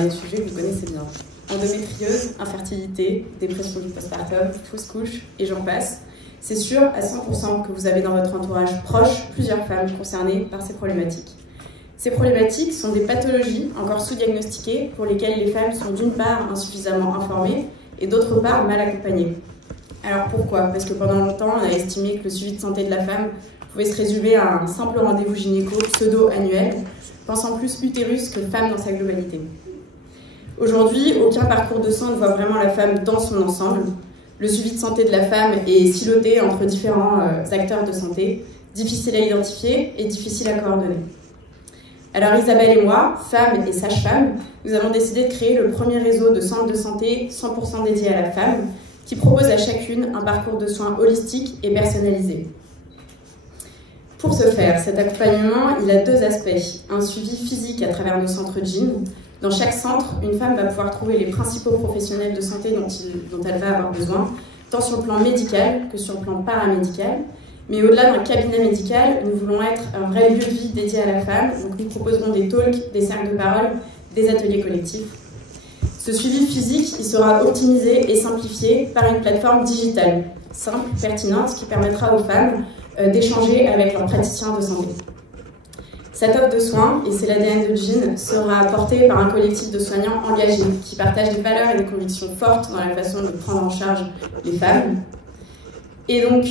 parler de sujets que vous connaissez bien. Endométriose, infertilité, dépression du postpartum, fausse couche, et j'en passe. C'est sûr à 100% que vous avez dans votre entourage proche plusieurs femmes concernées par ces problématiques. Ces problématiques sont des pathologies encore sous-diagnostiquées pour lesquelles les femmes sont d'une part insuffisamment informées et d'autre part mal accompagnées. Alors pourquoi? Parce que pendant longtemps, on a estimé que le suivi de santé de la femme pouvait se résumer à un simple rendez-vous gynéco pseudo-annuel, pensant plus utérus que femme dans sa globalité. Aujourd'hui, aucun parcours de soins ne voit vraiment la femme dans son ensemble. Le suivi de santé de la femme est siloté entre différents acteurs de santé, difficile à identifier et difficile à coordonner. Alors Isabelle et moi, femmes et sages-femmes, nous avons décidé de créer le premier réseau de centres de santé 100% dédiés à la femme, qui propose à chacune un parcours de soins holistique et personnalisé. Pour ce faire, cet accompagnement, il a deux aspects. Un suivi physique à travers nos centres GYN. Dans chaque centre, une femme va pouvoir trouver les principaux professionnels de santé dont elle va avoir besoin, tant sur le plan médical que sur le plan paramédical. Mais au-delà d'un cabinet médical, nous voulons être un vrai lieu de vie dédié à la femme. Donc nous proposerons des talks, des cercles de parole, des ateliers collectifs. Ce suivi physique, il sera optimisé et simplifié par une plateforme digitale, simple, pertinente, qui permettra aux femmes d'échanger avec leurs praticiens de santé. Cette offre de soins, et c'est l'ADN de GYN, sera apportée par un collectif de soignants engagés qui partagent des valeurs et des convictions fortes dans la façon de prendre en charge les femmes. Et donc,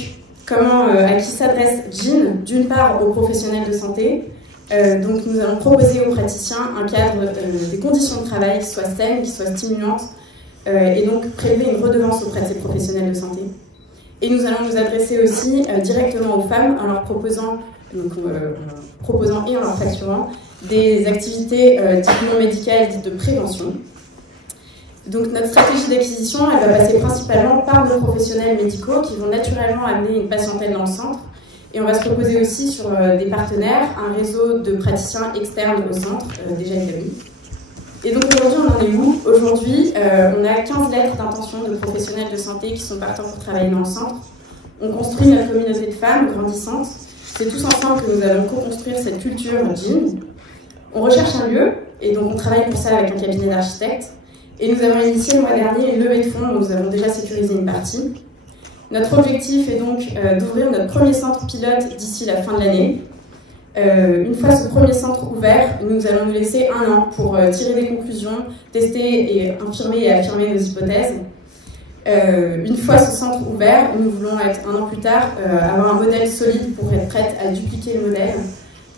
à qui s'adresse GYN? D'une part aux professionnels de santé. Donc nous allons proposer aux praticiens un cadre, des conditions de travail qui soient saines, qui soient stimulantes, et donc prélever une redevance auprès de ces professionnels de santé. Et nous allons nous adresser aussi directement aux femmes en leur proposant, et en leur facturant des activités dites non médicales, dites de prévention. Donc notre stratégie d'acquisition, elle va passer principalement par nos professionnels médicaux qui vont naturellement amener une patientèle dans le centre. Et on va se reposer aussi sur des partenaires, un réseau de praticiens externes au centre déjà établi. Et donc aujourd'hui, on en est où? Aujourd'hui, on a 15 lettres d'intention de professionnels de santé qui sont partants pour travailler dans le centre. On construit notre communauté de femmes grandissante. C'est tous ensemble que nous allons co-construire cette culture GYN. On recherche un lieu, et donc on travaille pour ça avec un cabinet d'architectes. Et nous avons initié le mois dernier une levée de fonds, dont nous avons déjà sécurisé une partie. Notre objectif est donc d'ouvrir notre premier centre pilote d'ici la fin de l'année. Une fois ce premier centre ouvert, nous allons nous laisser 1 an pour tirer des conclusions, tester et affirmer nos hypothèses. Une fois ce centre ouvert, nous voulons être 1 an plus tard, avoir un modèle solide pour être prête à dupliquer le modèle.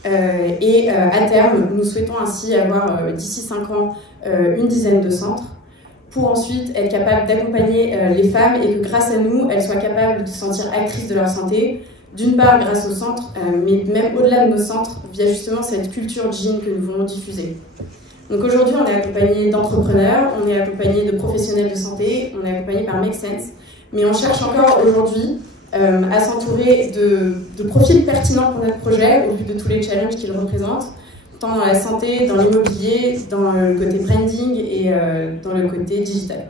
À terme, nous souhaitons ainsi avoir d'ici 5 ans une dizaine de centres, pour ensuite être capable d'accompagner les femmes et que grâce à nous, elles soient capables de se sentir actrices de leur santé, d'une part grâce aux centres, mais même au-delà de nos centres, via justement cette culture GYN que nous voulons diffuser. Donc aujourd'hui, on est accompagné d'entrepreneurs, on est accompagné de professionnels de santé, on est accompagné par Make Sense, mais on cherche encore aujourd'hui à s'entourer de profils pertinents pour notre projet, au vu de tous les challenges qu'il représente, tant dans la santé, dans l'immobilier, dans le côté branding et dans le côté digital.